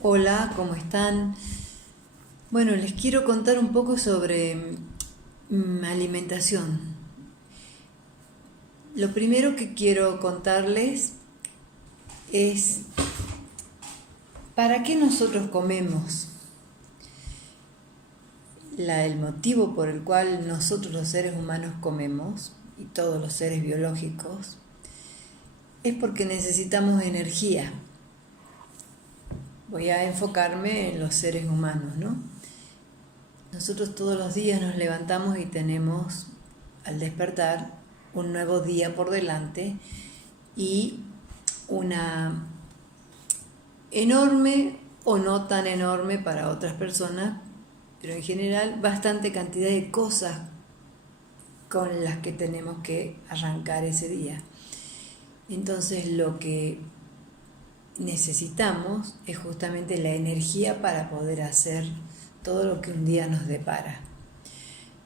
Hola, ¿cómo están? Bueno, les quiero contar un poco sobre alimentación. Lo primero que quiero contarles es para qué nosotros comemos. El motivo por el cual nosotros los seres humanos comemos, y todos los seres biológicos, es porque necesitamos energía. Voy a enfocarme en los seres humanos, ¿no? Nosotros todos los días nos levantamos y tenemos, al despertar, un nuevo día por delante y una enorme o no tan enorme para otras personas, pero en general bastante cantidad de cosas con las que tenemos que arrancar ese día. Entonces lo que necesitamos es justamente la energía para poder hacer todo lo que un día nos depara.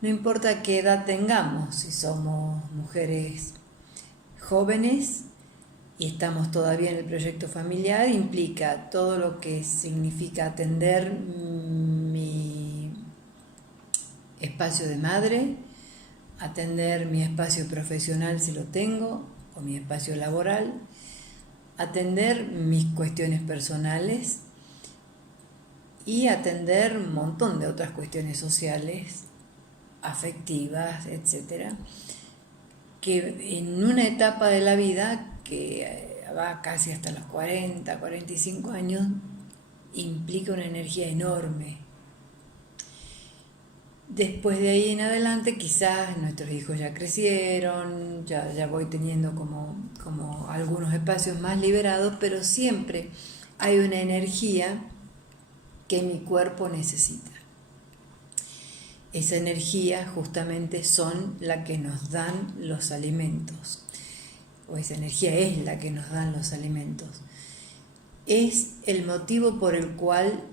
No importa qué edad tengamos, si somos mujeres jóvenes y estamos todavía en el proyecto familiar, implica todo lo que significa atender mi espacio de madre, atender mi espacio profesional si lo tengo, o mi espacio laboral, atender mis cuestiones personales y atender un montón de otras cuestiones sociales, afectivas, etcétera, que en una etapa de la vida que va casi hasta los 40, 45 años, implica una energía enorme. Después de ahí en adelante quizás nuestros hijos ya crecieron, ya voy teniendo como algunos espacios más liberados, pero siempre hay una energía que mi cuerpo necesita. Esa energía justamente son la que nos dan los alimentos, o esa energía es la que nos dan los alimentos. Es el motivo por el cual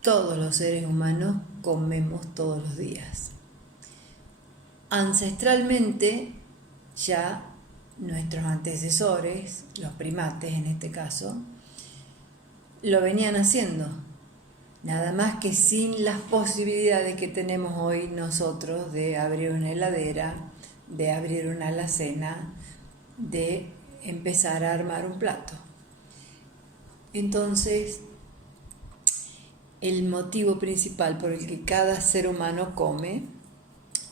todos los seres humanos comemos todos los días. Ancestralmente, ya nuestros antecesores, los primates en este caso, lo venían haciendo. Nada más que sin las posibilidades que tenemos hoy nosotros de abrir una heladera, de abrir una alacena, de empezar a armar un plato. Entonces, el motivo principal por el que cada ser humano come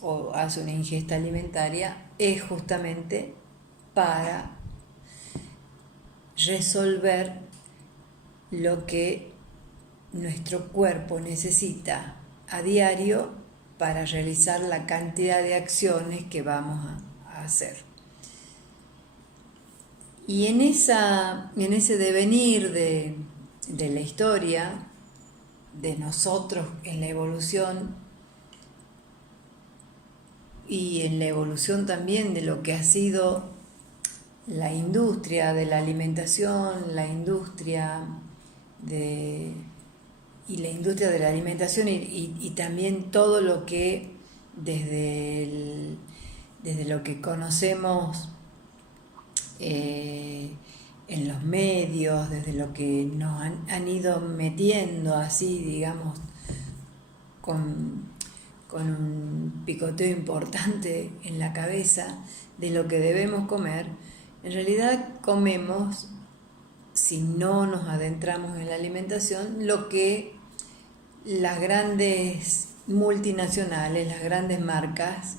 o hace una ingesta alimentaria es justamente para resolver lo que nuestro cuerpo necesita a diario para realizar la cantidad de acciones que vamos a hacer. Y en ese devenir de la historia, de nosotros en la evolución, y en la evolución también de lo que ha sido la industria de la alimentación, la industria de la alimentación y también todo lo que desde lo que conocemos en los medios, desde lo que nos han ido metiendo así, digamos, con un picoteo importante en la cabeza de lo que debemos comer, en realidad comemos, si no nos adentramos en la alimentación, lo que las grandes multinacionales, las grandes marcas,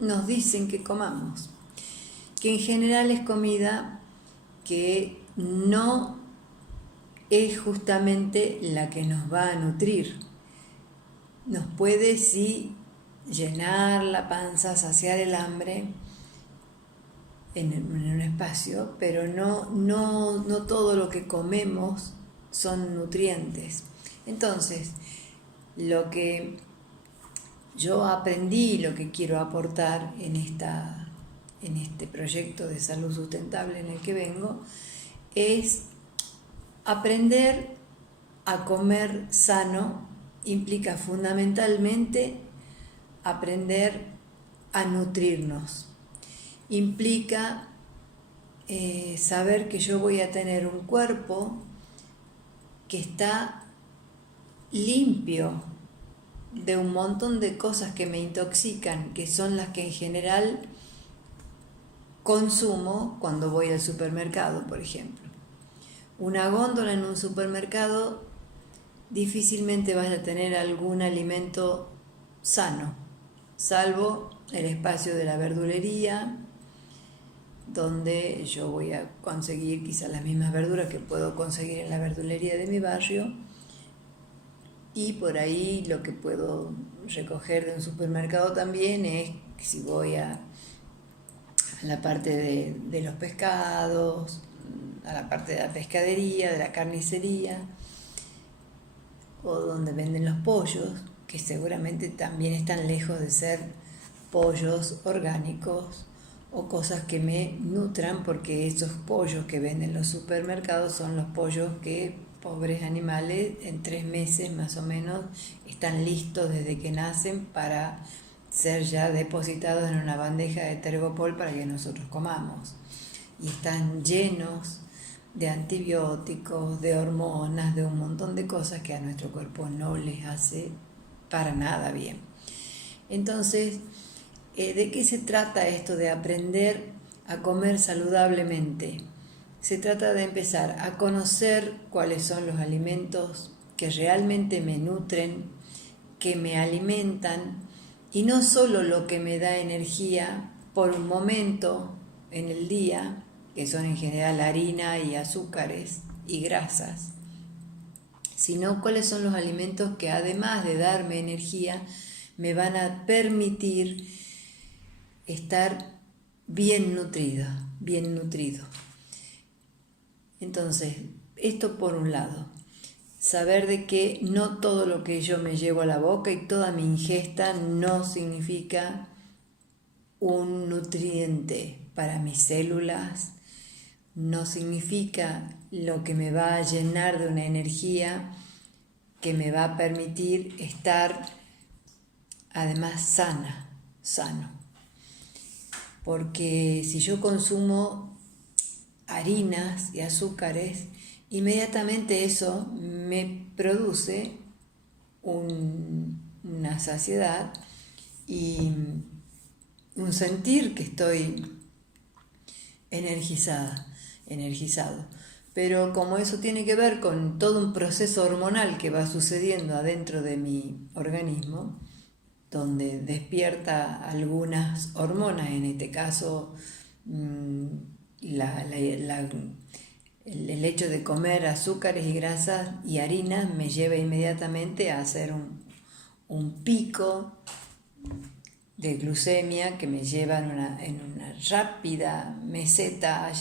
nos dicen que comamos, que en general es comida que no es justamente la que nos va a nutrir. Nos puede sí llenar la panza, saciar el hambre en un espacio, pero no todo lo que comemos son nutrientes. Entonces, lo que yo aprendí, lo que quiero aportar en este proyecto de salud sustentable en el que vengo, es aprender a comer sano. Implica fundamentalmente aprender a nutrirnos. Implica saber que yo voy a tener un cuerpo que está limpio de un montón de cosas que me intoxican, que son las que en general consumo cuando voy al supermercado, por ejemplo. Una góndola en un supermercado difícilmente vas a tener algún alimento sano, salvo el espacio de la verdulería, donde yo voy a conseguir quizás las mismas verduras que puedo conseguir en la verdulería de mi barrio, y por ahí lo que puedo recoger de un supermercado también es, si voy a la parte de los pescados, a la parte de la pescadería, de la carnicería, o donde venden los pollos, que seguramente también están lejos de ser pollos orgánicos o cosas que me nutran, porque esos pollos que venden los supermercados son los pollos que, pobres animales, en 3 meses más o menos están listos desde que nacen para ser ya depositados en una bandeja de tergopol para que nosotros comamos. Y están llenos de antibióticos, de hormonas, de un montón de cosas que a nuestro cuerpo no les hace para nada bien. Entonces, ¿de qué se trata esto de aprender a comer saludablemente? Se trata de empezar a conocer cuáles son los alimentos que realmente me nutren, que me alimentan, y no solo lo que me da energía por un momento en el día, que son en general harina y azúcares y grasas, sino cuáles son los alimentos que, además de darme energía, me van a permitir estar bien nutrido. Entonces, esto por un lado, saber de que no todo lo que yo me llevo a la boca y toda mi ingesta no significa un nutriente para mis células, no significa lo que me va a llenar de una energía que me va a permitir estar además sano. Porque si yo consumo harinas y azúcares, inmediatamente eso me produce una saciedad y un sentir que estoy energizado. Pero como eso tiene que ver con todo un proceso hormonal que va sucediendo adentro de mi organismo, donde despierta algunas hormonas, en este caso el hecho de comer azúcares y grasas y harinas me lleva inmediatamente a hacer un pico de glucemia que me lleva en una rápida meseta a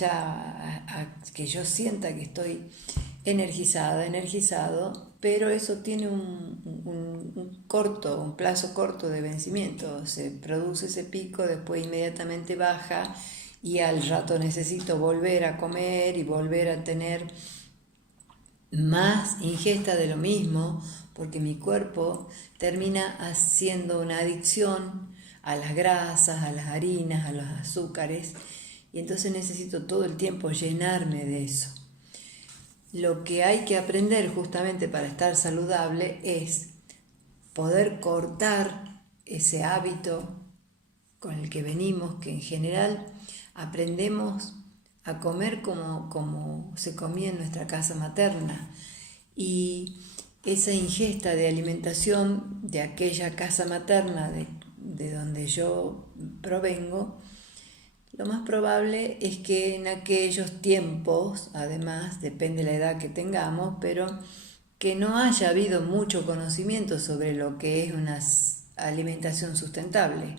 que yo sienta que estoy energizado, pero eso tiene un plazo corto de vencimiento. Se produce ese pico, después inmediatamente baja y al rato necesito volver a comer y volver a tener más ingesta de lo mismo, porque mi cuerpo termina haciendo una adicción a las grasas, a las harinas, a los azúcares, y entonces necesito todo el tiempo llenarme de eso. Lo que hay que aprender justamente para estar saludable es poder cortar ese hábito con el que venimos, que en general aprendemos a comer como se comía en nuestra casa materna, y esa ingesta de alimentación de aquella casa materna de donde yo provengo, lo más probable es que en aquellos tiempos, además, depende de la edad que tengamos, pero que no haya habido mucho conocimiento sobre lo que es una alimentación sustentable,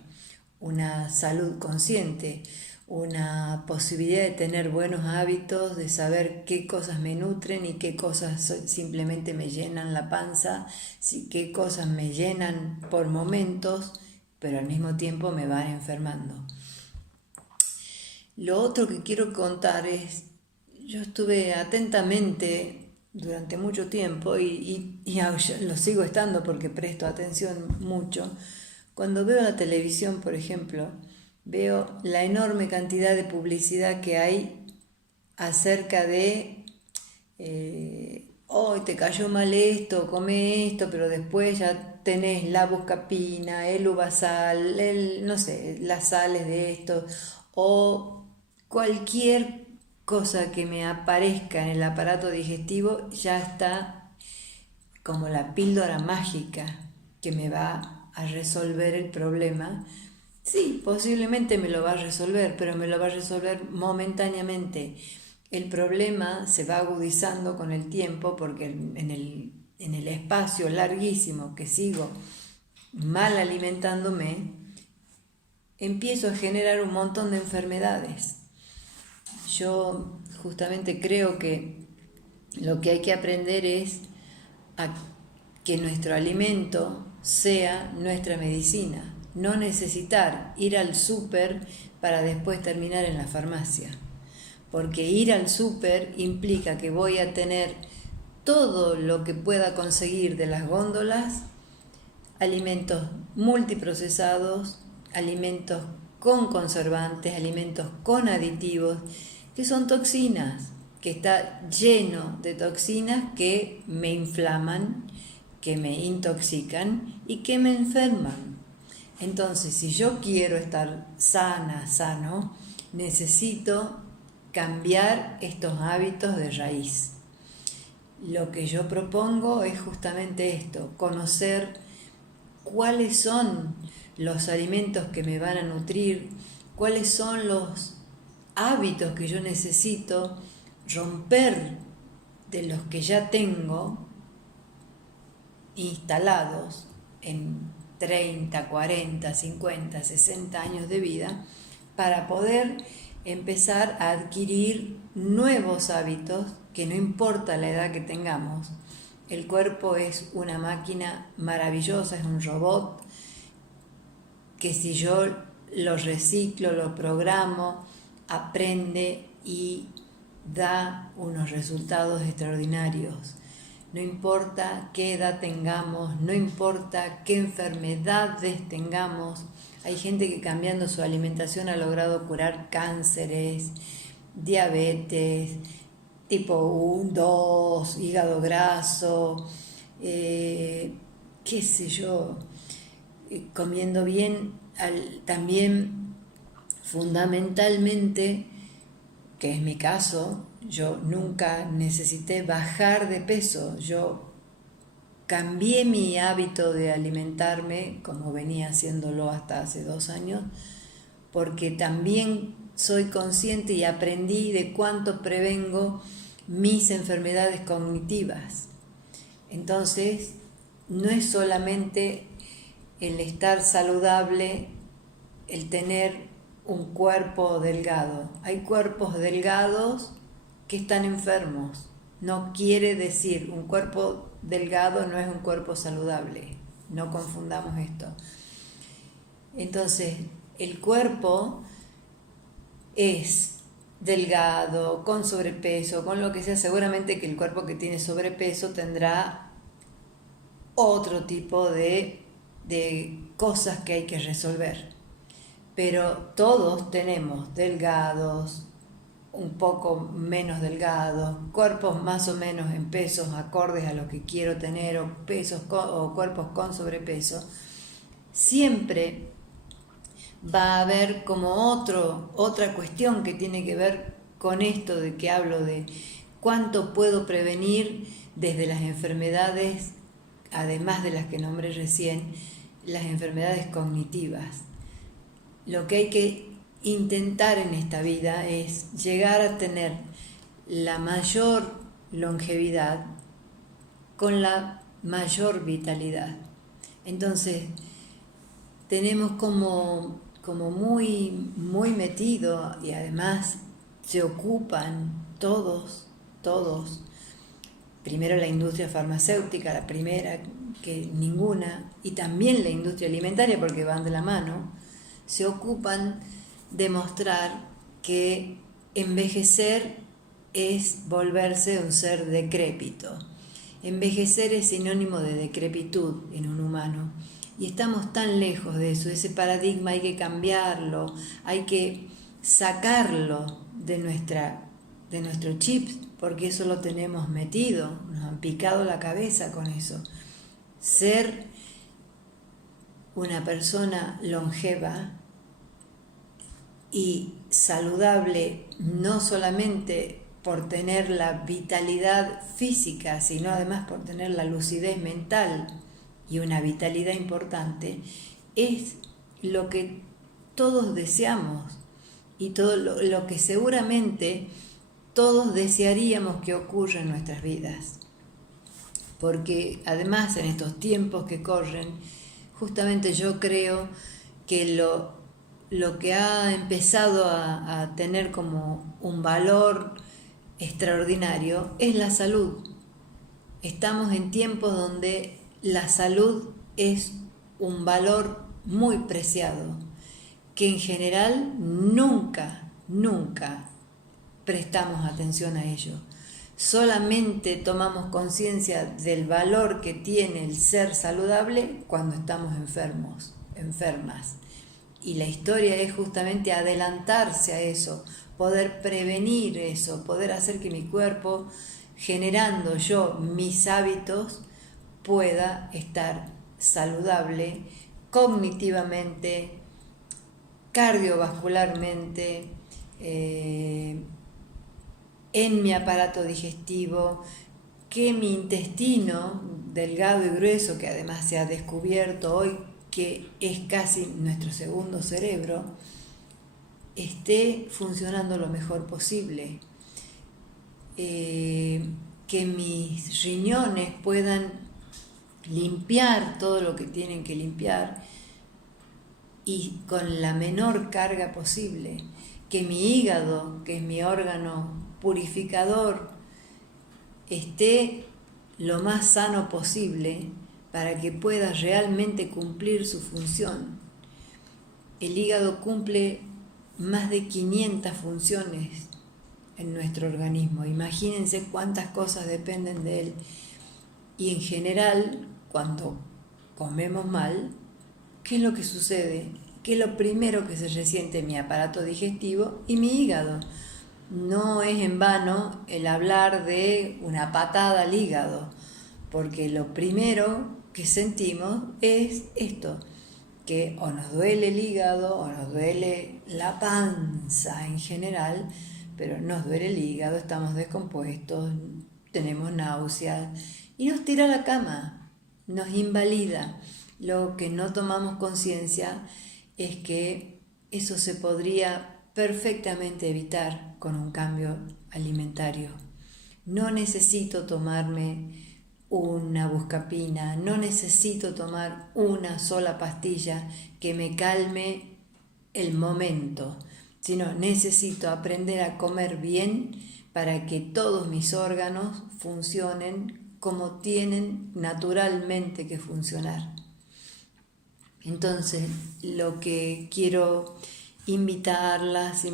una salud consciente, una posibilidad de tener buenos hábitos, de saber qué cosas me nutren y qué cosas simplemente me llenan la panza, qué cosas me llenan por momentos, pero al mismo tiempo me van enfermando. Lo otro que quiero contar es, yo estuve atentamente durante mucho tiempo y lo sigo estando porque presto atención mucho. Cuando veo la televisión, por ejemplo, veo la enorme cantidad de publicidad que hay acerca de te cayó mal esto, come esto, pero después ya tenés la buscapina, el uvasal, no sé, las sales de esto, o cualquier cosa que me aparezca en el aparato digestivo ya está como la píldora mágica que me va a resolver el problema. Sí, posiblemente me lo va a resolver, pero me lo va a resolver momentáneamente. El problema se va agudizando con el tiempo porque en el espacio larguísimo que sigo mal alimentándome, empiezo a generar un montón de enfermedades. Yo justamente creo que lo que hay que aprender es a que nuestro alimento sea nuestra medicina, no necesitar ir al súper para después terminar en la farmacia, porque ir al súper implica que voy a tener todo lo que pueda conseguir de las góndolas, alimentos multiprocesados, alimentos con conservantes, alimentos con aditivos, que son toxinas, que está lleno de toxinas que me inflaman, que me intoxican y que me enferman. Entonces, si yo quiero estar sana, sano, necesito cambiar estos hábitos de raíz. Lo que yo propongo es justamente esto, conocer cuáles son los alimentos que me van a nutrir, cuáles son los hábitos que yo necesito romper de los que ya tengo instalados en 30, 40, 50, 60 años de vida para poder empezar a adquirir nuevos hábitos que no importa la edad que tengamos. El cuerpo es una máquina maravillosa, es un robot que si yo lo reciclo, lo programo, aprende y da unos resultados extraordinarios. No importa qué edad tengamos, no importa qué enfermedades tengamos. Hay gente que cambiando su alimentación ha logrado curar cánceres, diabetes, tipo 1, 2, hígado graso, qué sé yo, comiendo bien, también fundamentalmente, que es mi caso, yo nunca necesité bajar de peso, yo cambié mi hábito de alimentarme, como venía haciéndolo hasta hace 2 años, porque también soy consciente y aprendí de cuánto prevengo mis enfermedades cognitivas. Entonces, no es solamente el estar saludable, el tener un cuerpo delgado. Hay cuerpos delgados que están enfermos. No quiere decir, un cuerpo delgado no es un cuerpo saludable. No confundamos esto. Entonces, el cuerpo es delgado, con sobrepeso, con lo que sea. Seguramente que el cuerpo que tiene sobrepeso tendrá otro tipo de cosas que hay que resolver. Pero todos tenemos delgados, un poco menos delgados, cuerpos más o menos en pesos acordes a lo que quiero tener, o cuerpos con sobrepeso. Siempre va a haber como otra cuestión que tiene que ver con esto de que hablo de cuánto puedo prevenir desde las enfermedades, además de las que nombré recién, las enfermedades cognitivas. Lo que hay que intentar en esta vida es llegar a tener la mayor longevidad con la mayor vitalidad. Entonces, tenemos como muy metido, y además se ocupan todos, primero la industria farmacéutica, la primera que ninguna, y también la industria alimentaria, porque van de la mano, se ocupan de mostrar que envejecer es volverse un ser decrépito. Envejecer es sinónimo de decrepitud en un humano. Y estamos tan lejos de eso, ese paradigma hay que cambiarlo, hay que sacarlo de de nuestro chip, porque eso lo tenemos metido, nos han picado la cabeza con eso. Ser una persona longeva y saludable, no solamente por tener la vitalidad física, sino además por tener la lucidez mental y una vitalidad importante, es lo que todos deseamos y todo lo que seguramente todos desearíamos que ocurra en nuestras vidas. Porque además en estos tiempos que corren, justamente yo creo que lo que ha empezado a tener como un valor extraordinario es la salud. Estamos en tiempos donde la salud es un valor muy preciado, que en general nunca prestamos atención a ello. Solamente tomamos conciencia del valor que tiene el ser saludable cuando estamos enfermas. Y la historia es justamente adelantarse a eso, poder prevenir eso, poder hacer que mi cuerpo, generando yo mis hábitos, pueda estar saludable cognitivamente, cardiovascularmente, en mi aparato digestivo, que mi intestino delgado y grueso, que además se ha descubierto hoy que es casi nuestro segundo cerebro, esté funcionando lo mejor posible, que mis riñones puedan limpiar todo lo que tienen que limpiar y con la menor carga posible, que mi hígado, que es mi órgano purificador, esté lo más sano posible para que pueda realmente cumplir su función. El hígado cumple más de 500 funciones en nuestro organismo. Imagínense cuántas cosas dependen de él. Y en general, cuando comemos mal, ¿qué es lo que sucede? Que es lo primero que se resiente mi aparato digestivo y mi hígado. No es en vano el hablar de una patada al hígado, porque lo primero que sentimos es esto, que o nos duele el hígado o nos duele la panza en general, pero nos duele el hígado, estamos descompuestos, tenemos náuseas y nos tira a la cama, nos invalida. Lo que no tomamos conciencia es que eso se podría perfectamente evitar con un cambio alimentario. No necesito tomarme una buscapina, no necesito tomar una sola pastilla que me calme el momento, sino necesito aprender a comer bien para que todos mis órganos funcionen como tienen naturalmente que funcionar. Entonces, lo que quiero invitarlos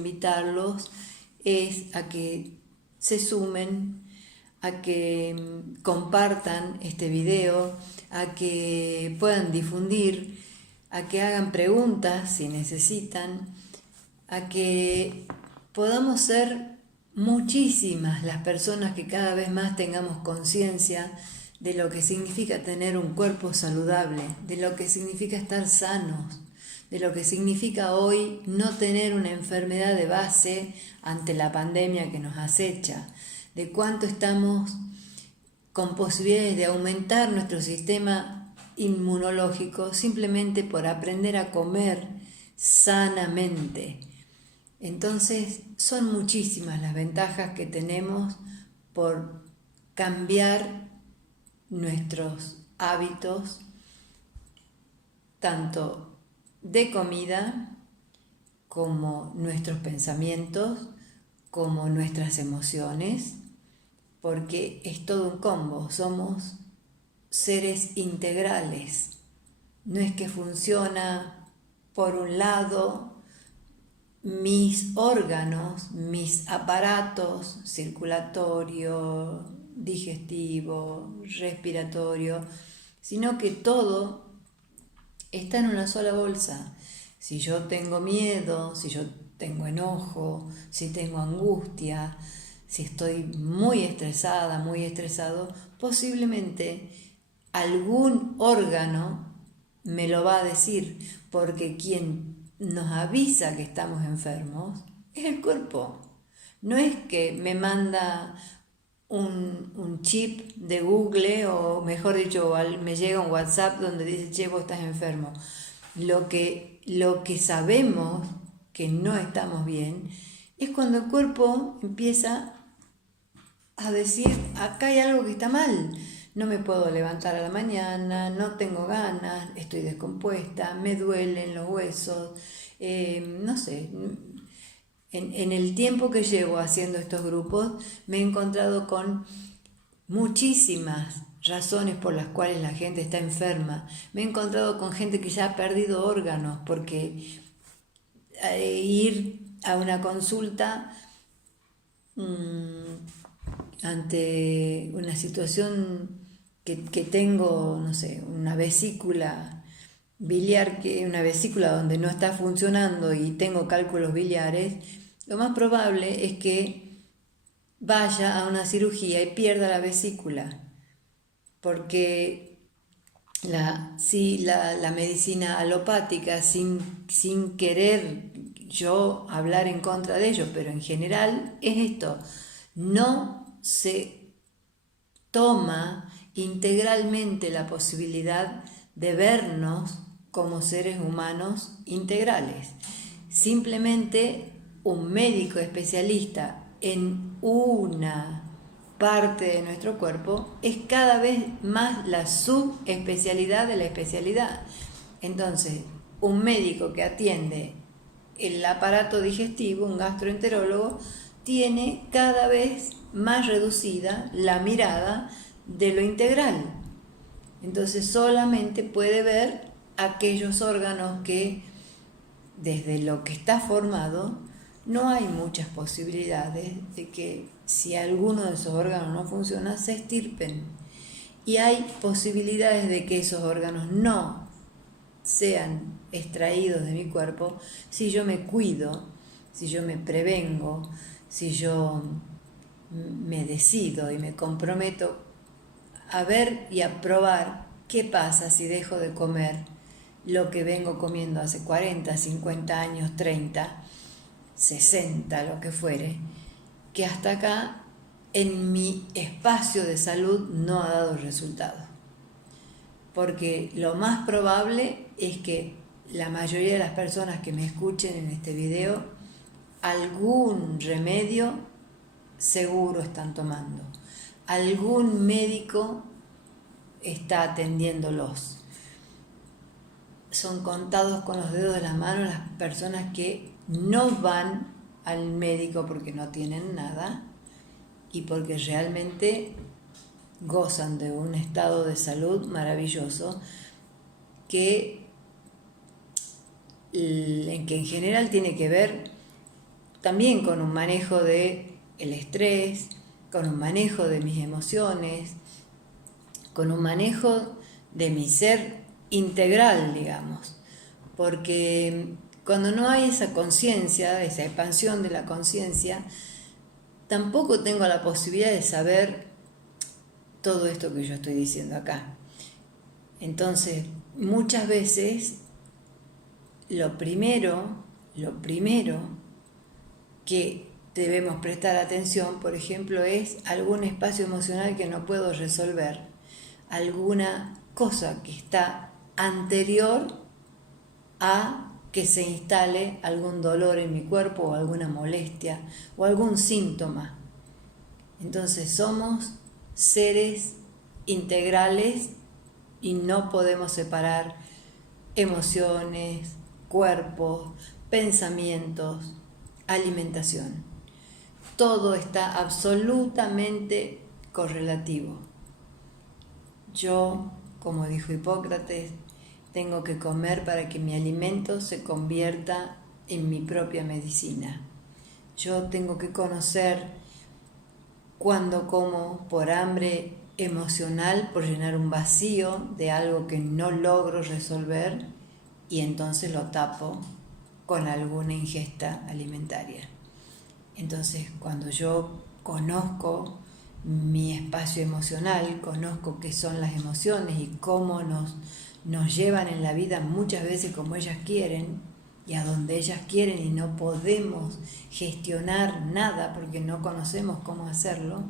es a que se sumen, a que compartan este video, a que puedan difundir, a que hagan preguntas si necesitan, a que podamos ser muchísimas las personas que cada vez más tengamos conciencia de lo que significa tener un cuerpo saludable, de lo que significa estar sanos, de lo que significa hoy no tener una enfermedad de base ante la pandemia que nos acecha, de cuánto estamos con posibilidades de aumentar nuestro sistema inmunológico simplemente por aprender a comer sanamente. Entonces, son muchísimas las ventajas que tenemos por cambiar nuestros hábitos, tanto de comida como nuestros pensamientos, como nuestras emociones, porque es todo un combo, somos seres integrales. No es que funciona por un lado mis órganos, mis aparatos circulatorio, digestivo, respiratorio, sino que todo está en una sola bolsa. Si yo tengo miedo, si yo tengo enojo, si tengo angustia, si estoy muy estresada, muy estresado, posiblemente algún órgano me lo va a decir, porque quien nos avisa que estamos enfermos es el cuerpo. No es que me manda un chip de Google, o mejor dicho, me llega un WhatsApp donde dice, che, vos estás enfermo. Lo que sabemos que no estamos bien es cuando el cuerpo empieza a decir, acá hay algo que está mal. No me puedo levantar a la mañana, no tengo ganas, estoy descompuesta, me duelen los huesos, no sé. En el tiempo que llevo haciendo estos grupos me he encontrado con muchísimas razones por las cuales la gente está enferma. Me he encontrado con gente que ya ha perdido órganos porque ir a una consulta ante una situación que tengo, no sé, una vesícula biliar, una vesícula donde no está funcionando y tengo cálculos biliares, lo más probable es que vaya a una cirugía y pierda la vesícula, porque la medicina alopática, sin querer yo hablar en contra de ello, pero en general es esto, no se toma integralmente la posibilidad de vernos como seres humanos integrales. Simplemente un médico especialista en una parte de nuestro cuerpo es cada vez más la subespecialidad de la especialidad. Entonces, un médico que atiende el aparato digestivo, un gastroenterólogo, tiene cada vez más reducida la mirada de lo integral. Entonces solamente puede ver aquellos órganos que, desde lo que está formado, no hay muchas posibilidades de que, si alguno de esos órganos no funciona, se extirpen. Y hay posibilidades de que esos órganos no sean extraídos de mi cuerpo si yo me cuido, si yo me prevengo, si yo me decido y me comprometo a ver y a probar qué pasa si dejo de comer lo que vengo comiendo hace 40, 50 años, 30, 60, lo que fuere, que hasta acá en mi espacio de salud no ha dado resultado. Porque lo más probable es que la mayoría de las personas que me escuchen en este video, algún remedio seguro están tomando, algún médico está atendiéndolos. Son contados con los dedos de la mano las personas que no van al médico porque no tienen nada y porque realmente gozan de un estado de salud maravilloso que en general tiene que ver también con un manejo de el estrés, con un manejo de mis emociones, con un manejo de mi ser integral, digamos, porque cuando no hay esa conciencia, esa expansión de la conciencia, tampoco tengo la posibilidad de saber todo esto que yo estoy diciendo acá. Entonces, muchas veces, lo primero que debemos prestar atención, por ejemplo, es algún espacio emocional que no puedo resolver, alguna cosa que está anterior a que se instale algún dolor en mi cuerpo o alguna molestia o algún síntoma. Entonces somos seres integrales y no podemos separar emociones, cuerpos, pensamientos, alimentación. Todo está absolutamente correlativo. Yo, como dijo Hipócrates, tengo que comer para que mi alimento se convierta en mi propia medicina. Yo tengo que conocer cuando como por hambre emocional, por llenar un vacío de algo que no logro resolver, y entonces lo tapo con alguna ingesta alimentaria. Entonces, cuando yo conozco mi espacio emocional, conozco qué son las emociones y cómo nos llevan en la vida muchas veces como ellas quieren y a donde ellas quieren, y no podemos gestionar nada porque no conocemos cómo hacerlo,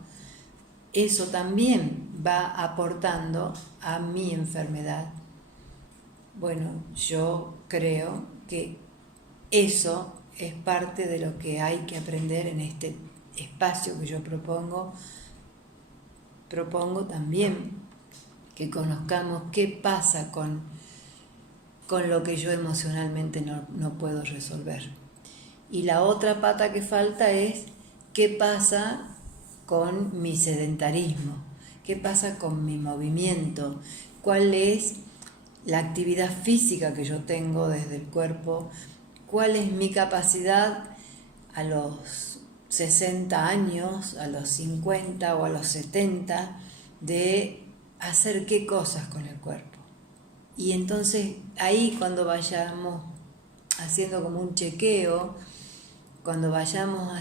eso también va aportando a mi enfermedad. Bueno, yo creo que eso es parte de lo que hay que aprender en este espacio que yo propongo. Propongo también que conozcamos qué pasa con lo que yo emocionalmente no puedo resolver. Y la otra pata que falta es qué pasa con mi sedentarismo, qué pasa con mi movimiento, cuál es la actividad física que yo tengo desde el cuerpo, cuál es mi capacidad a los 60 años, a los 50 o a los 70 de hacer qué cosas con el cuerpo. Y entonces ahí, cuando vayamos haciendo como un chequeo, cuando vayamos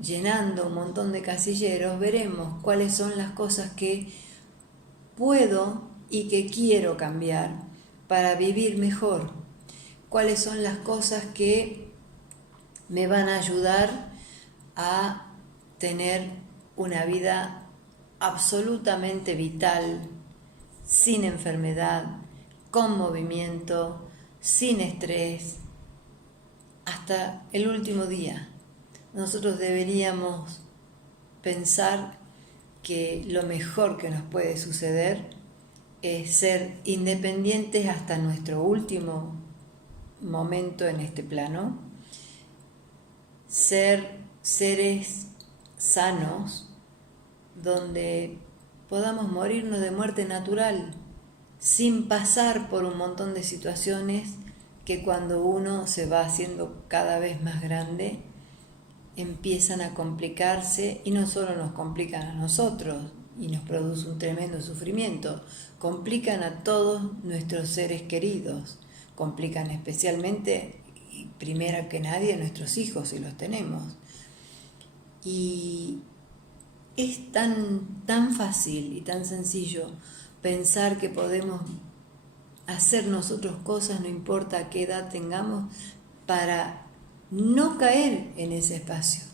llenando un montón de casilleros, veremos cuáles son las cosas que puedo y que quiero cambiar para vivir mejor, cuáles son las cosas que me van a ayudar a tener una vida absolutamente vital, sin enfermedad, con movimiento, sin estrés, hasta el último día. Nosotros deberíamos pensar que lo mejor que nos puede suceder es ser independientes hasta nuestro último momento en este plano, ser seres sanos, donde podamos morirnos de muerte natural, sin pasar por un montón de situaciones que cuando uno se va haciendo cada vez más grande, empiezan a complicarse, y no solo nos complican a nosotros y nos produce un tremendo sufrimiento, complican a todos nuestros seres queridos, complican especialmente y primero que nadie a nuestros hijos si los tenemos. Y es tan fácil y tan sencillo pensar que podemos hacer nosotros cosas, no importa a qué edad tengamos, para no caer en ese espacio,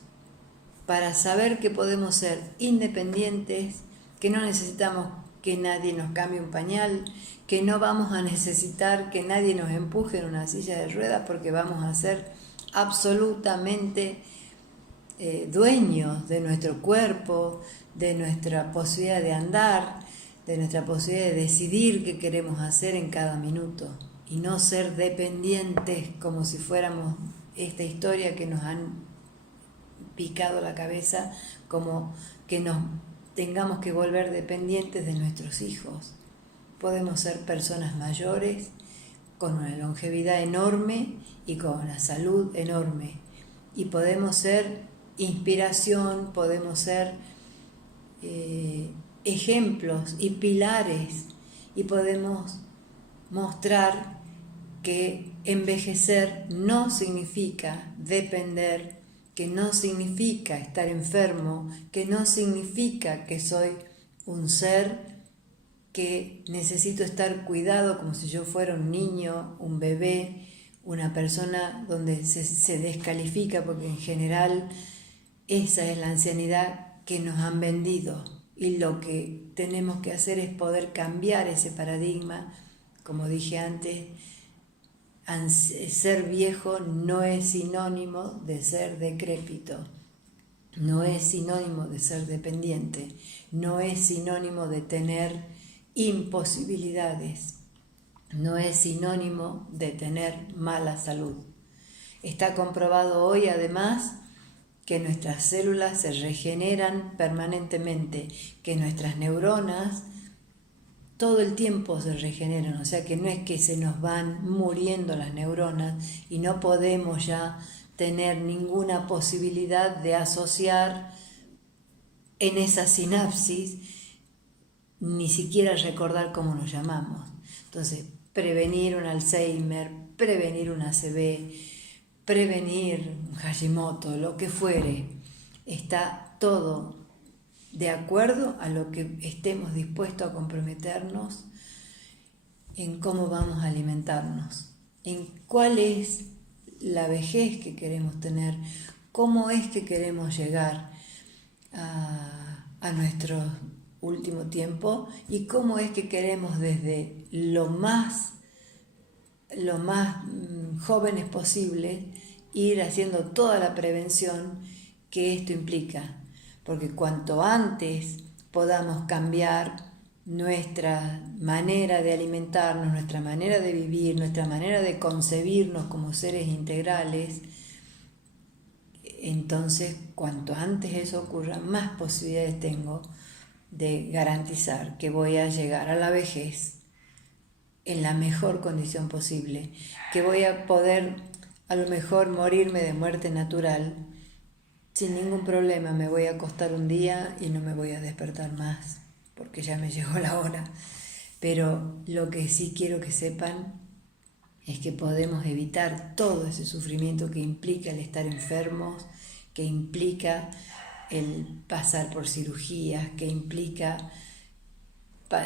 para saber que podemos ser independientes, que no necesitamos que nadie nos cambie un pañal, que no vamos a necesitar que nadie nos empuje en una silla de ruedas, porque vamos a ser absolutamente dueños de nuestro cuerpo, de nuestra posibilidad de andar, de nuestra posibilidad de decidir qué queremos hacer en cada minuto, y no ser dependientes como si fuéramos esta historia que nos han picado la cabeza, como que nos tengamos que volver dependientes de nuestros hijos. Podemos ser personas mayores con una longevidad enorme y con una salud enorme, y podemos ser inspiración, podemos ser ejemplos y pilares, y podemos mostrar que envejecer no significa depender, que no significa estar enfermo, que no significa que soy un ser que necesito estar cuidado como si yo fuera un niño, un bebé, una persona donde se descalifica, porque en general esa es la ancianidad que nos han vendido, y lo que tenemos que hacer es poder cambiar ese paradigma. Como dije antes, ser viejo no es sinónimo de ser decrépito, no es sinónimo de ser dependiente, no es sinónimo de tener imposibilidades, no es sinónimo de tener mala salud. Está comprobado hoy, además, que nuestras células se regeneran permanentemente, que nuestras neuronas todo el tiempo se regeneran, o sea que no es que se nos van muriendo las neuronas y no podemos ya tener ninguna posibilidad de asociar en esa sinapsis, ni siquiera recordar cómo nos llamamos. Entonces, prevenir un Alzheimer, prevenir un ACV, prevenir un Hashimoto, lo que fuere, está todo de acuerdo a lo que estemos dispuestos a comprometernos en cómo vamos a alimentarnos, en cuál es la vejez que queremos tener, cómo es que queremos llegar a nuestro último tiempo y cómo es que queremos desde lo más jóvenes posible ir haciendo toda la prevención que esto implica, porque cuanto antes podamos cambiar nuestra manera de alimentarnos, nuestra manera de vivir, nuestra manera de concebirnos como seres integrales, entonces cuanto antes eso ocurra, más posibilidades tengo de garantizar que voy a llegar a la vejez en la mejor condición posible, que voy a poder a lo mejor morirme de muerte natural sin ningún problema. Me voy a acostar un día y no me voy a despertar más porque ya me llegó la hora, pero lo que sí quiero que sepan es que podemos evitar todo ese sufrimiento que implica el estar enfermos, que implica el pasar por cirugías, que implica,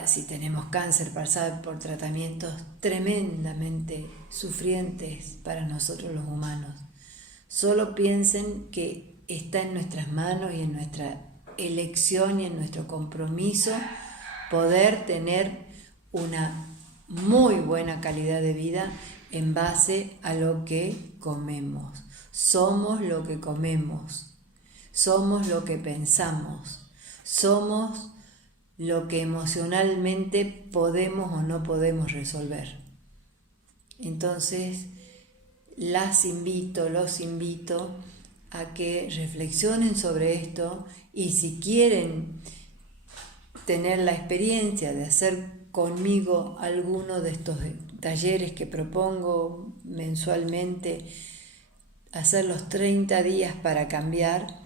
si tenemos cáncer, pasar por tratamientos tremendamente sufrientes para nosotros los humanos. Solo piensen que está en nuestras manos y en nuestra elección y en nuestro compromiso poder tener una muy buena calidad de vida en base a lo que comemos. Somos lo que comemos, somos lo que pensamos, somos lo que emocionalmente podemos o no podemos resolver. Entonces, los invito a que reflexionen sobre esto y si quieren tener la experiencia de hacer conmigo alguno de estos talleres que propongo mensualmente, hacer los 30 días para cambiar,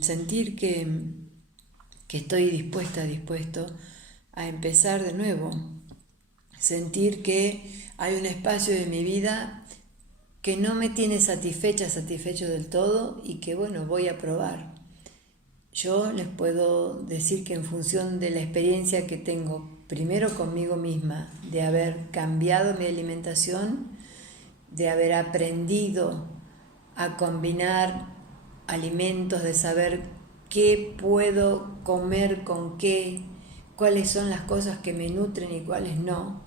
sentir que estoy dispuesto a empezar de nuevo, sentir que hay un espacio de mi vida que no me tiene satisfecho del todo y que voy a probar. Yo les puedo decir que en función de la experiencia que tengo, primero conmigo misma, de haber cambiado mi alimentación, de haber aprendido a combinar alimentos, de saber qué puedo comer con qué, cuáles son las cosas que me nutren y cuáles no,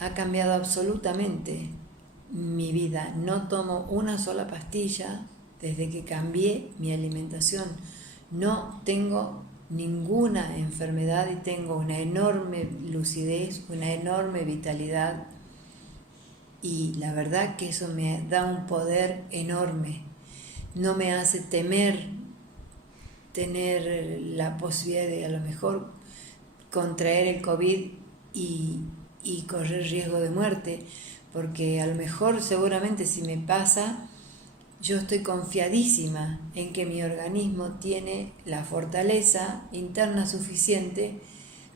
ha cambiado absolutamente mi vida. No tomo una sola pastilla desde que cambié mi alimentación. No tengo ninguna enfermedad y tengo una enorme lucidez, una enorme vitalidad y la verdad que eso me da un poder enorme. No me hace temer tener la posibilidad de a lo mejor contraer el COVID y correr riesgo de muerte, porque a lo mejor seguramente si me pasa, yo estoy confiadísima en que mi organismo tiene la fortaleza interna suficiente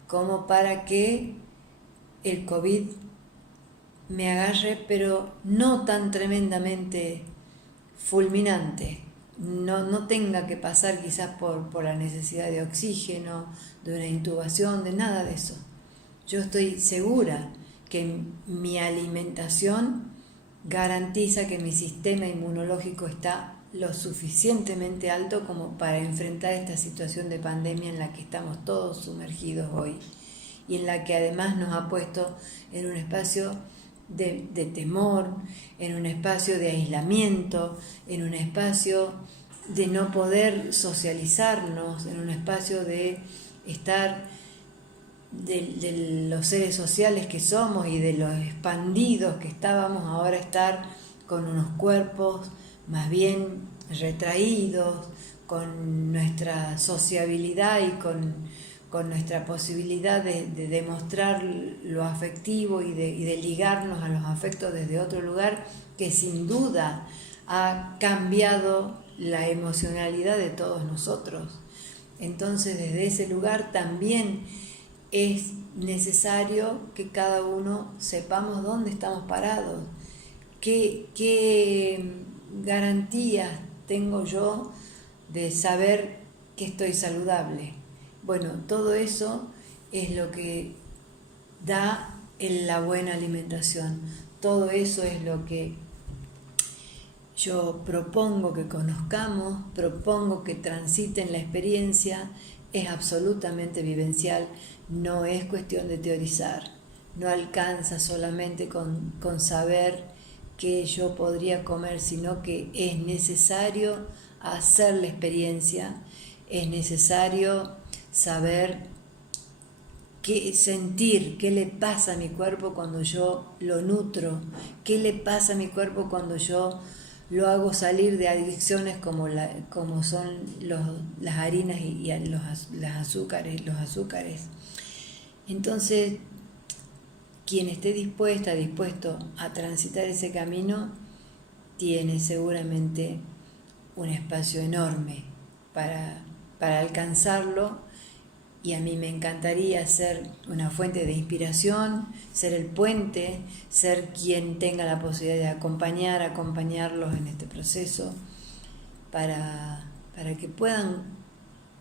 como para que el COVID me agarre, pero no tan tremendamente fulminante, no tenga que pasar quizás por la necesidad de oxígeno, de una intubación, de nada de eso. Yo estoy segura que mi alimentación garantiza que mi sistema inmunológico está lo suficientemente alto como para enfrentar esta situación de pandemia en la que estamos todos sumergidos hoy y en la que además nos ha puesto en un espacio de temor, en un espacio de aislamiento, en un espacio de no poder socializarnos, en un espacio de estar de los seres sociales que somos y de los expandidos que estábamos, ahora estar con unos cuerpos más bien retraídos, con nuestra sociabilidad y con nuestra posibilidad de demostrar lo afectivo y de ligarnos a los afectos desde otro lugar, que sin duda ha cambiado la emocionalidad de todos nosotros. Entonces, desde ese lugar también es necesario que cada uno sepamos dónde estamos parados, qué garantías tengo yo de saber que estoy saludable? Bueno, todo eso es lo que da la buena alimentación. Todo eso es lo que yo propongo que conozcamos, propongo que transiten la experiencia. Es absolutamente vivencial, no es cuestión de teorizar. No alcanza solamente con saber que yo podría comer, sino que es necesario hacer la experiencia, es necesario saber sentir qué le pasa a mi cuerpo cuando yo lo nutro, qué le pasa a mi cuerpo cuando yo lo hago salir de adicciones como son las harinas y los azúcares. Entonces, quien esté dispuesto a transitar ese camino, tiene seguramente un espacio enorme para alcanzarlo. Y a mí me encantaría ser una fuente de inspiración, ser el puente, ser quien tenga la posibilidad de acompañarlos en este proceso, para que puedan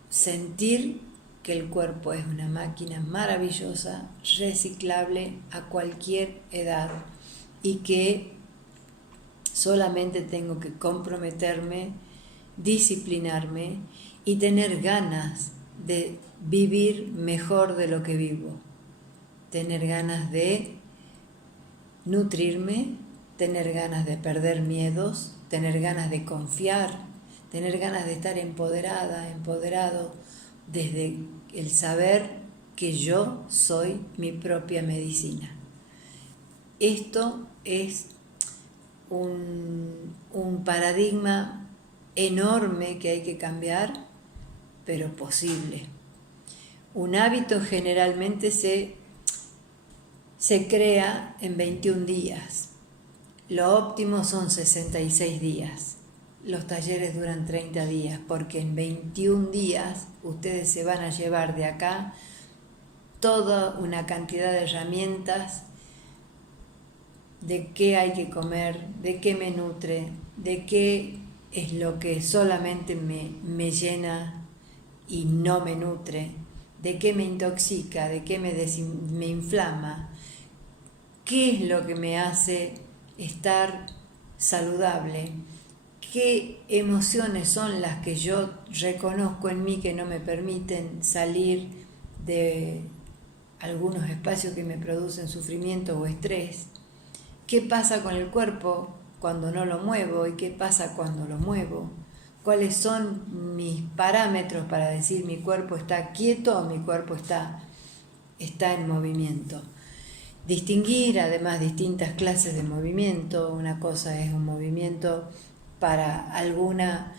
sentir que el cuerpo es una máquina maravillosa, reciclable a cualquier edad, y que solamente tengo que comprometerme, disciplinarme y tener ganas de vivir mejor de lo que vivo, tener ganas de nutrirme, tener ganas de perder miedos, tener ganas de confiar, tener ganas de estar empoderado desde el saber que yo soy mi propia medicina. Esto es un paradigma enorme que hay que cambiar, pero posible. Un hábito generalmente se crea en 21 días. Lo óptimo son 66 días. Los talleres duran 30 días, porque en 21 días ustedes se van a llevar de acá toda una cantidad de herramientas de qué hay que comer, de qué me nutre, de qué es lo que solamente me llena y no me nutre, de qué me intoxica, de qué me inflama, qué es lo que me hace estar saludable, qué emociones son las que yo reconozco en mí que no me permiten salir de algunos espacios que me producen sufrimiento o estrés, qué pasa con el cuerpo cuando no lo muevo y qué pasa cuando lo muevo. ¿Cuáles son mis parámetros para decir mi cuerpo está quieto o mi cuerpo está en movimiento? Distinguir además distintas clases de movimiento. Una cosa es un movimiento para alguna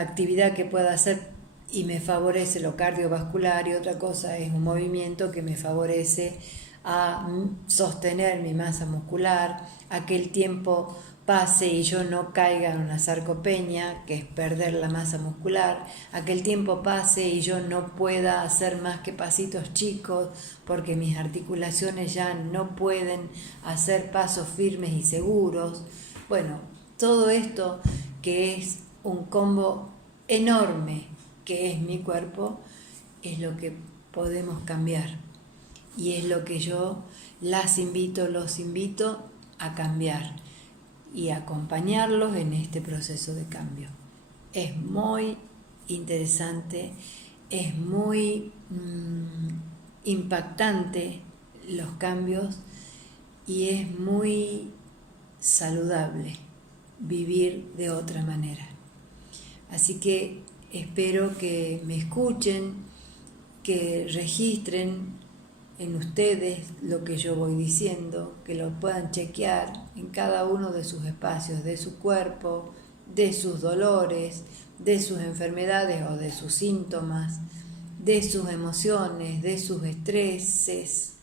actividad que pueda hacer y me favorece lo cardiovascular, y otra cosa es un movimiento que me favorece a sostener mi masa muscular, a que el tiempo pase y yo no caiga en una sarcopenia, que es perder la masa muscular, a que el tiempo pase y yo no pueda hacer más que pasitos chicos porque mis articulaciones ya no pueden hacer pasos firmes y seguros. Bueno, todo esto, que es un combo enorme que es mi cuerpo, es lo que podemos cambiar, y es lo que yo los invito a cambiar y acompañarlos en este proceso de cambio. Es muy interesante, es muy impactante los cambios, y es muy saludable vivir de otra manera. Así que espero que me escuchen, que registren en ustedes lo que yo voy diciendo, que lo puedan chequear en cada uno de sus espacios, de su cuerpo, de sus dolores, de sus enfermedades o de sus síntomas, de sus emociones, de sus estreses,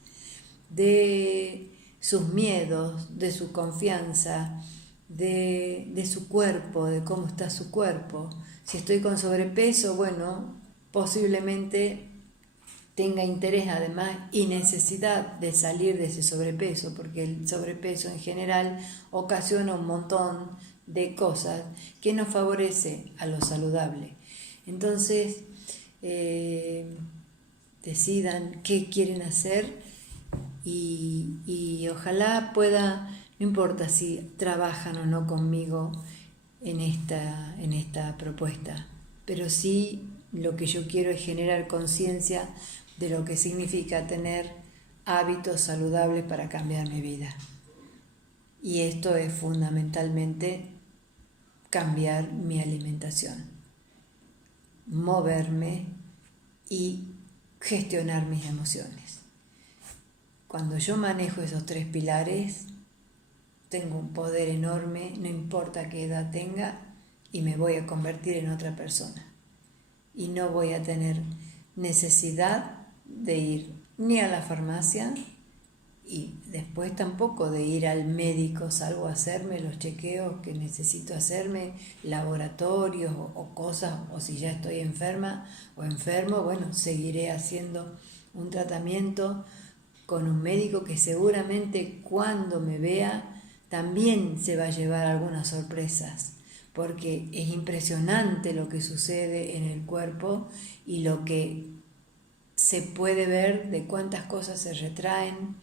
de sus miedos, de su confianza, de su cuerpo, de cómo está su cuerpo. Si estoy con sobrepeso, bueno, posiblemente tenga interés además y necesidad de salir de ese sobrepeso, porque el sobrepeso en general ocasiona un montón de cosas que no favorece a lo saludable. Entonces, decidan qué quieren hacer y ojalá pueda, no importa si trabajan o no conmigo en esta propuesta, pero sí lo que yo quiero es generar conciencia de lo que significa tener hábitos saludables para cambiar mi vida. Y esto es fundamentalmente cambiar mi alimentación, moverme y gestionar mis emociones. Cuando yo manejo esos 3 pilares, tengo un poder enorme, no importa qué edad tenga, y me voy a convertir en otra persona. Y no voy a tener necesidad de ir ni a la farmacia y después tampoco de ir al médico, salvo hacerme los chequeos que necesito hacerme, laboratorios o cosas, o si ya estoy enferma o enfermo, bueno, seguiré haciendo un tratamiento con un médico que seguramente cuando me vea también se va a llevar algunas sorpresas, porque es impresionante lo que sucede en el cuerpo y lo que se puede ver de cuántas cosas se retraen.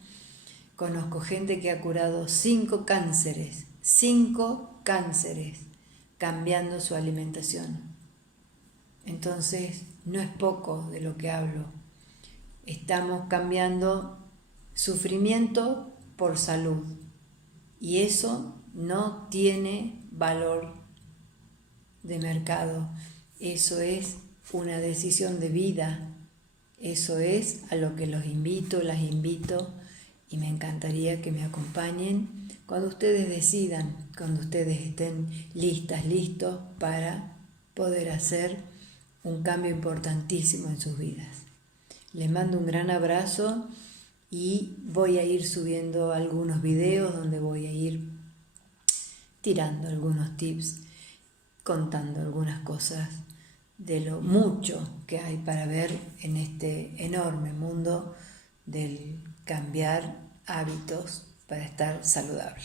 Conozco gente que ha curado 5 cánceres, cambiando su alimentación. Entonces, no es poco de lo que hablo. Estamos cambiando sufrimiento por salud. Y eso no tiene valor de mercado. Eso es una decisión de vida. Eso es a lo que las invito, y me encantaría que me acompañen cuando ustedes decidan, cuando ustedes estén listos para poder hacer un cambio importantísimo en sus vidas. Les mando un gran abrazo y voy a ir subiendo algunos videos donde voy a ir tirando algunos tips, contando algunas cosas de lo mucho que hay para ver en este enorme mundo del cambiar hábitos para estar saludable.